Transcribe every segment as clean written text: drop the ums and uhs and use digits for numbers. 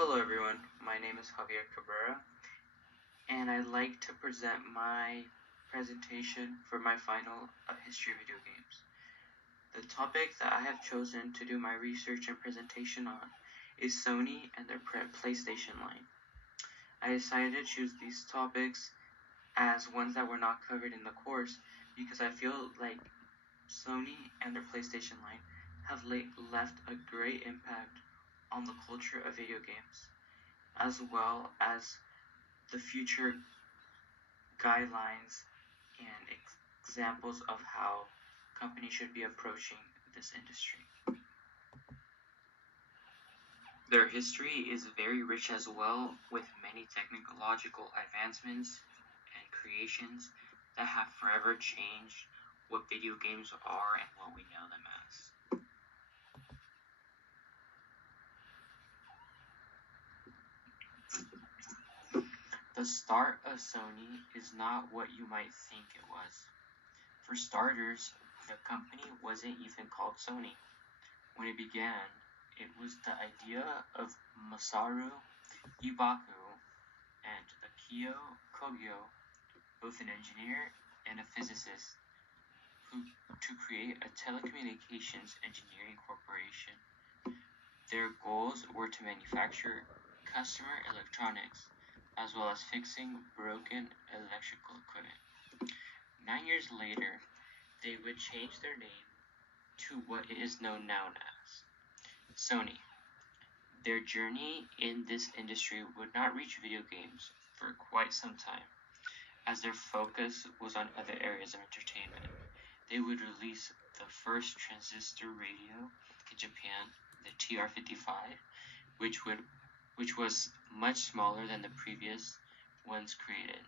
Hello everyone, my name is Javier Cabrera, and I'd like to present my presentation for my final of History of Video Games. The topic that I have chosen to do my research and presentation on is Sony and their PlayStation line. I decided to choose these topics as ones that were not covered in the course because I feel like Sony and their PlayStation line have left a great impact on the culture of video games, as well as the future guidelines and examples of how companies should be approaching this industry. Their history is very rich as well, with many technological advancements and creations that have forever changed what video games are and what we know them as. The start of Sony is not what you might think it was. For starters, the company wasn't even called Sony. When it began, it was the idea of Masaru Ibaku and Akio Kogyo, both an engineer and a physicist, to create a telecommunications engineering corporation. Their goals were to manufacture customer electronics, as well as fixing broken electrical equipment. 9 years later, they would change their name to what it is known now as Sony. Their journey in this industry would not reach video games for quite some time, as their focus was on other areas of entertainment. They would release the first transistor radio in Japan, the TR-55, which was much smaller than the previous ones created.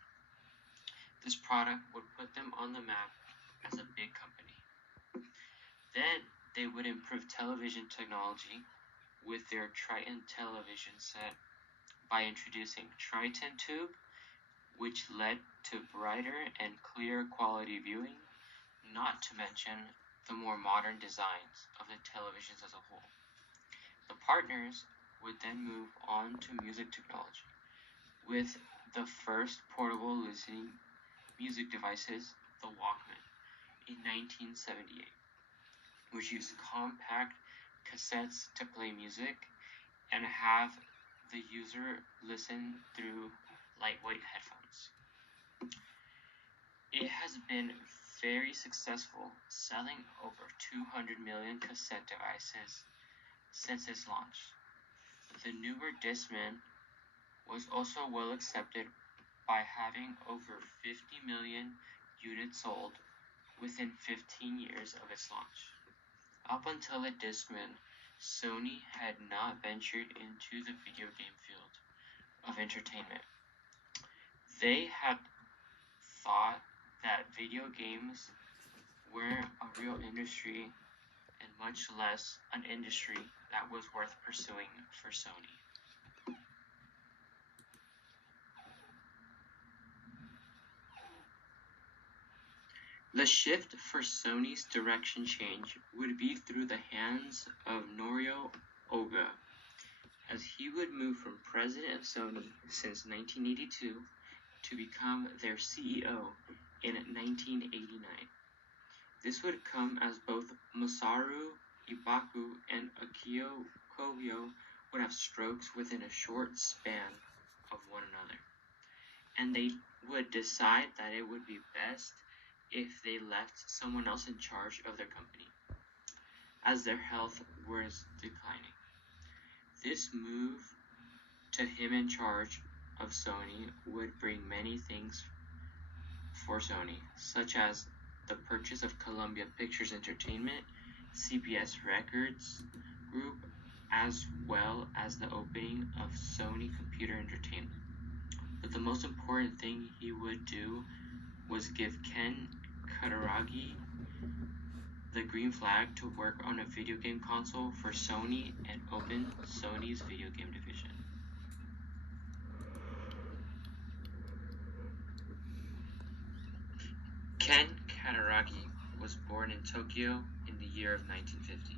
This product would put them on the map as a big company. Then they would improve television technology with their Triton television set by introducing Triton Tube, which led to brighter and clearer quality viewing, not to mention the more modern designs of the televisions as a whole. The partners would then move on to music technology with the first portable listening music devices, the Walkman, in 1978, which used compact cassettes to play music and have the user listen through lightweight headphones. It has been very successful, selling over 200 million cassette devices since its launch. The newer Discman was also well accepted by having over 50 million units sold within 15 years of its launch. Up until the Discman, Sony had not ventured into the video game field of entertainment. They had thought that video games weren't a real industry and much less an industry that was worth pursuing for Sony. The shift for Sony's direction change would be through the hands of Norio Oga, as he would move from president of Sony since 1982 to become their CEO in 1989. This would come as both Masaru Ibaku and Akio Kogyo would have strokes within a short span of one another, and they would decide that it would be best if they left someone else in charge of their company, as their health was declining. This move to him in charge of Sony would bring many things for Sony, such as the purchase of Columbia Pictures Entertainment, CBS Records Group, as well as the opening of Sony Computer Entertainment. But the most important thing he would do was give Ken Kutaragi the green flag to work on a video game console for Sony and open Sony's video game division. Ken Kutaragi was born in Tokyo in the year of 1950.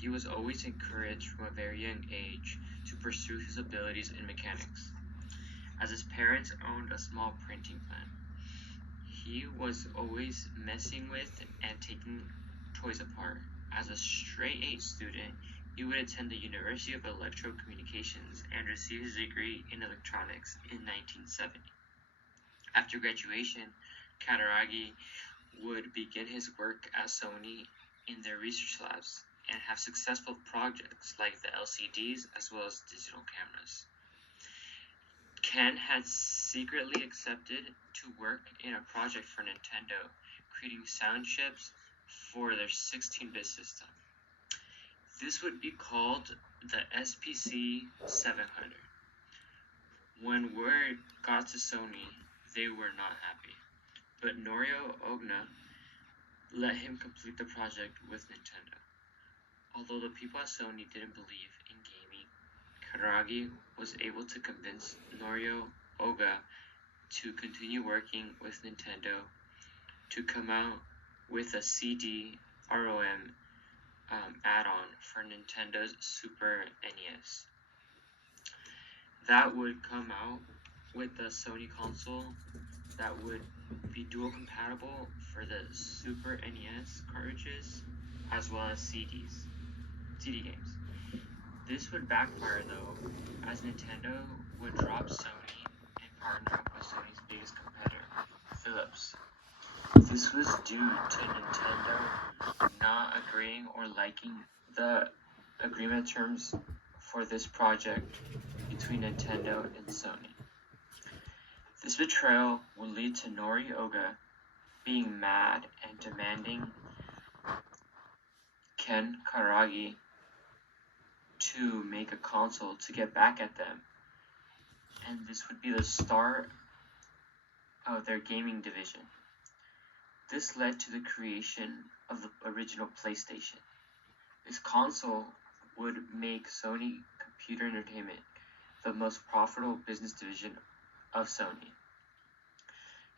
He was always encouraged from a very young age to pursue his abilities in mechanics. As his parents owned a small printing plant, he was always messing with and taking toys apart. As a straight A student, he would attend the University of Electrocommunications and receive his degree in electronics in 1970. After graduation, Kataragi would begin his work at Sony in their research labs and have successful projects like the LCDs as well as digital cameras. Ken had secretly accepted to work in a project for Nintendo, creating sound chips for their 16-bit system. This would be called the SPC 700. When word got to Sony, they were not happy, but Norio Ogna let him complete the project with Nintendo. Although the people at Sony didn't believe in gaming, Kataragi was able to convince Norio Oga to continue working with Nintendo to come out with a CD-ROM add-on for Nintendo's Super NES. That would come out with the Sony console that would be dual compatible for the Super NES cartridges as well as CD games. This would backfire though, as Nintendo would drop Sony and partner up with Sony's biggest competitor, Philips. This was due to Nintendo not agreeing or liking the agreement terms for this project between Nintendo and Sony. This betrayal would lead to Nori Oga being mad and demanding Ken Kataragi to make a console to get back at them, and this would be the start of their gaming division. This led to the creation of the original PlayStation. This console would make Sony Computer Entertainment the most profitable business division of Sony.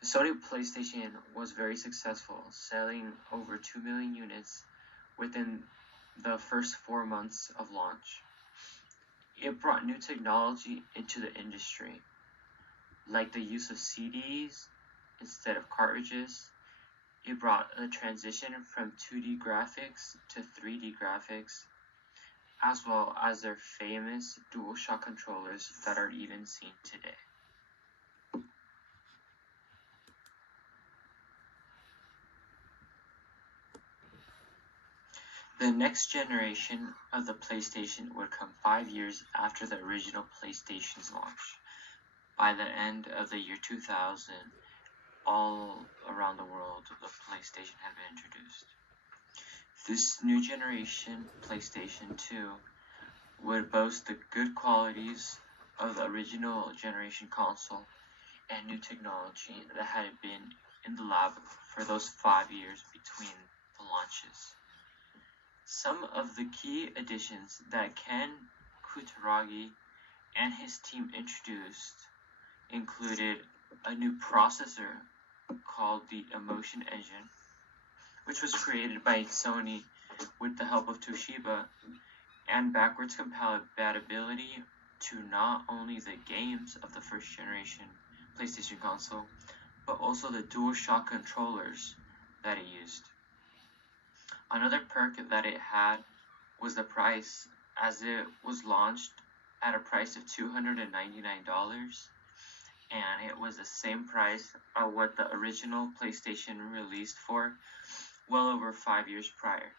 The Sony PlayStation was very successful, selling over 2 million units within the first 4 months of launch. It brought new technology into the industry, like the use of CDs instead of cartridges. It brought a transition from 2D graphics to 3D graphics, as well as their famous DualShock controllers that are even seen today. The next generation of the PlayStation would come 5 years after the original PlayStation's launch. By the end of the year 2000, all around the world, the PlayStation had been introduced. This new generation, PlayStation 2, would boast the good qualities of the original generation console and new technology that had been in the lab for those 5 years between the launches. Some of the key additions that Ken Kutaragi and his team introduced included a new processor called the Emotion Engine, which was created by Sony with the help of Toshiba, and backwards compatibility to not only the games of the first generation PlayStation console, but also the DualShock controllers that it used. Another perk that it had was the price, as it was launched at a price of $299, and it was the same price of what the original PlayStation released for well over 5 years prior.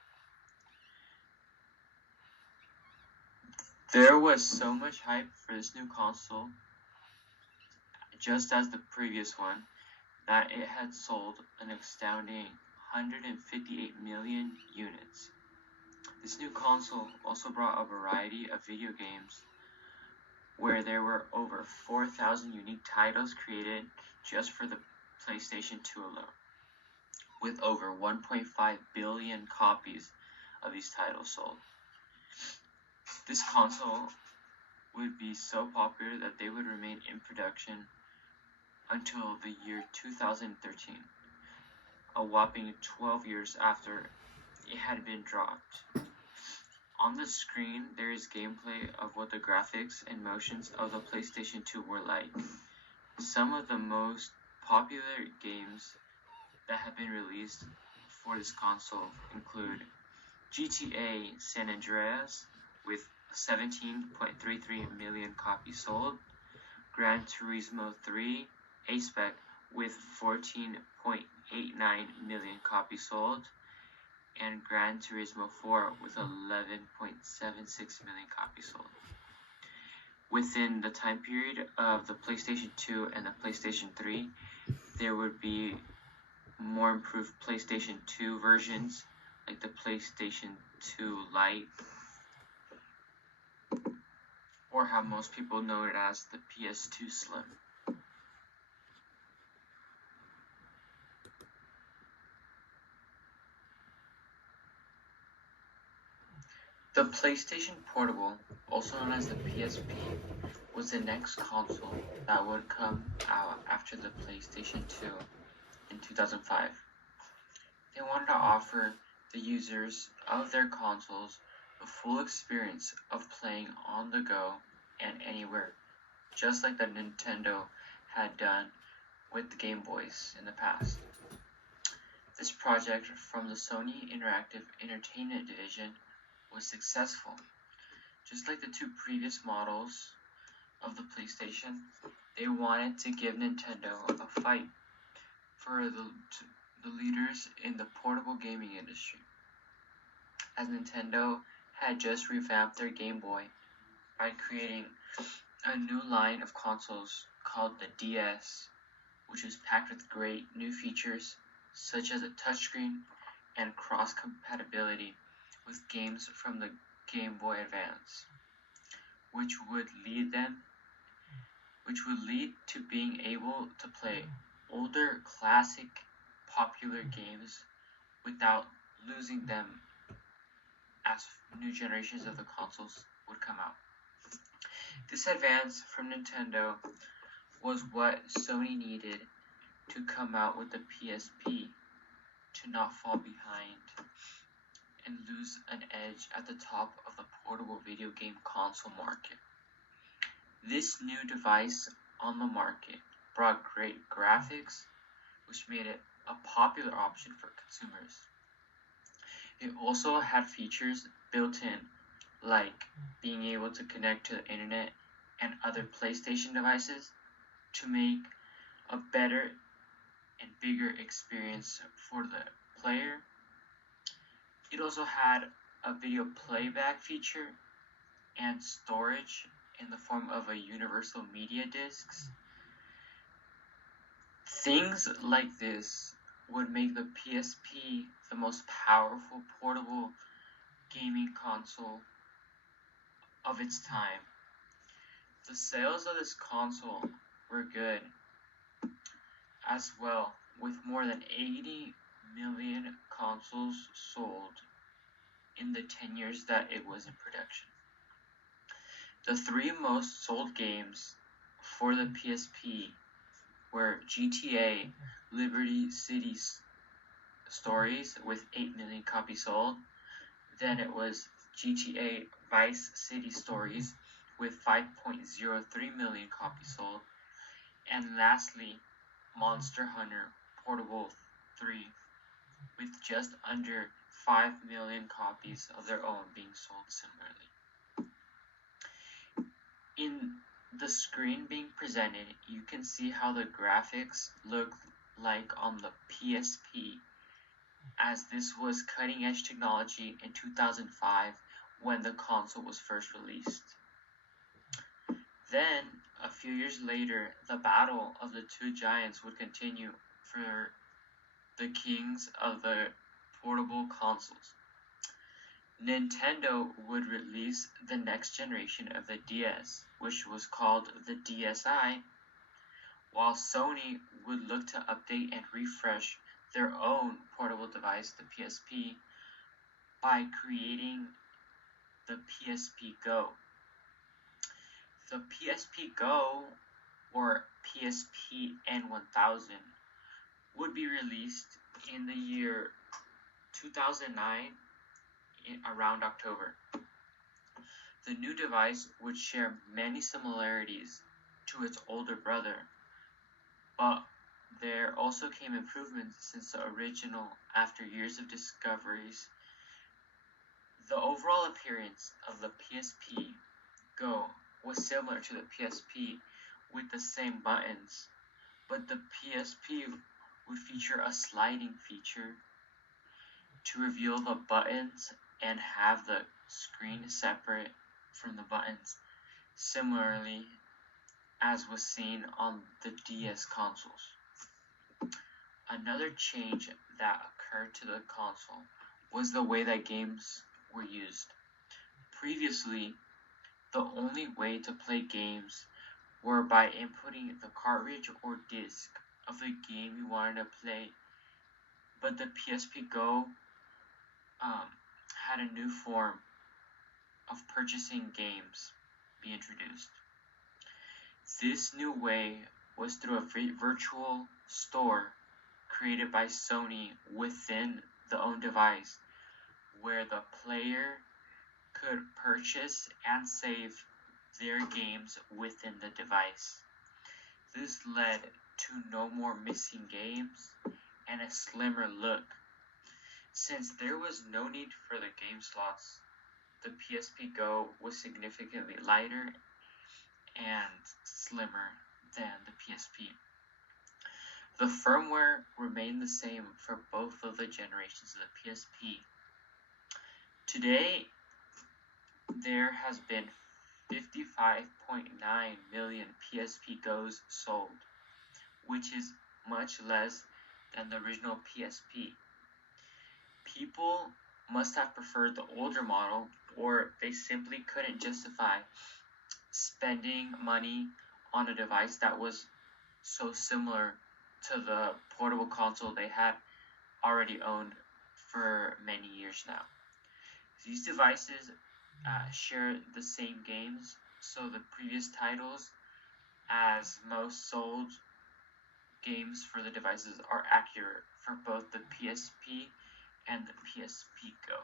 There was so much hype for this new console, just as the previous one, that it had sold an astounding 158 million units. This new console also brought a variety of video games, where there were over 4,000 unique titles created just for the PlayStation 2 alone, with over 1.5 billion copies of these titles sold. This console would be so popular that they would remain in production until the year 2013, a whopping 12 years after it had been dropped. On the screen, there is gameplay of what the graphics and motions of the PlayStation 2 were like. Some of the most popular games that have been released for this console include GTA San Andreas with 17.33 million copies sold, Gran Turismo 3 A-Spec with 14.89 million copies sold, and Gran Turismo 4 with 11.76 million copies sold. Within the time period of the PlayStation 2 and the PlayStation 3, there would be more improved PlayStation 2 versions, like the PlayStation 2 Lite, or how most people know it as the PS2 Slim. The PlayStation Portable, also known as the PSP, was the next console that would come out after the PlayStation 2 in 2005. They wanted to offer the users of their consoles the full experience of playing on the go and anywhere, just like the Nintendo had done with the Game Boys in the past. This project from the Sony Interactive Entertainment division was successful. Just like the two previous models of the PlayStation, they wanted to give Nintendo a fight for the leaders in the portable gaming industry, as Nintendo had just revamped their Game Boy by creating a new line of consoles called the DS, which was packed with great new features such as a touchscreen and cross-compatibility with games from the Game Boy Advance, which would lead to being able to play older classic popular games without losing them as new generations of the consoles would come out. This advance from Nintendo was what Sony needed to come out with the PSP to not fall behind and lose an edge at the top of the portable video game console market. This new device on the market brought great graphics, which made it a popular option for consumers. It also had features built in, like being able to connect to the internet and other PlayStation devices to make a better and bigger experience for the player. It also had a video playback feature and storage in the form of a universal media discs. Things like this would make the PSP the most powerful portable gaming console of its time. The sales of this console were good as well, with more than 80 million consoles sold in the 10 years that it was in production. The three most sold games for the PSP were GTA Liberty City Stories with 8 million copies sold. Then it was GTA Vice City Stories with 5.03 million copies sold. And lastly, Monster Hunter Portable 3 with just under 5 million copies of their own being sold similarly. In the screen being presented, you can see how the graphics look like on the PSP, as this was cutting edge technology in 2005 when the console was first released. Then, a few years later, the battle of the two giants would continue for the kings of the portable consoles. Nintendo would release the next generation of the DS, which was called the DSi, while Sony would look to update and refresh their own portable device, the PSP, by creating the PSP Go. The PSP Go, or PSP N1000, would be released in the year 2009 around October. The new device would share many similarities to its older brother, but there also came improvements since the original after years of discoveries. The overall appearance of the PSP Go was similar to the PSP with the same buttons, but the PSP would feature a sliding feature to reveal the buttons and have the screen separate from the buttons, similarly as was seen on the DS consoles. Another change that occurred to the console was the way that games were used. Previously, the only way to play games were by inputting the cartridge or disc of the game you wanted to play, but the PSP Go had a new form of purchasing games be introduced. This new way was through a virtual store created by Sony within the own device, where the player could purchase and save their games within the device. This led to no more missing games and a slimmer look. Since there was no need for the game slots, the PSP Go was significantly lighter and slimmer than the PSP. The firmware remained the same for both of the generations of the PSP. Today, there has been 55.9 million PSP Go's sold, which is much less than the original PSP. People must have preferred the older model, or they simply couldn't justify spending money on a device that was so similar to the portable console they had already owned for many years now. These devices share the same games, so the previous titles as most sold games for the devices are accurate for both the PSP and the PSP Go.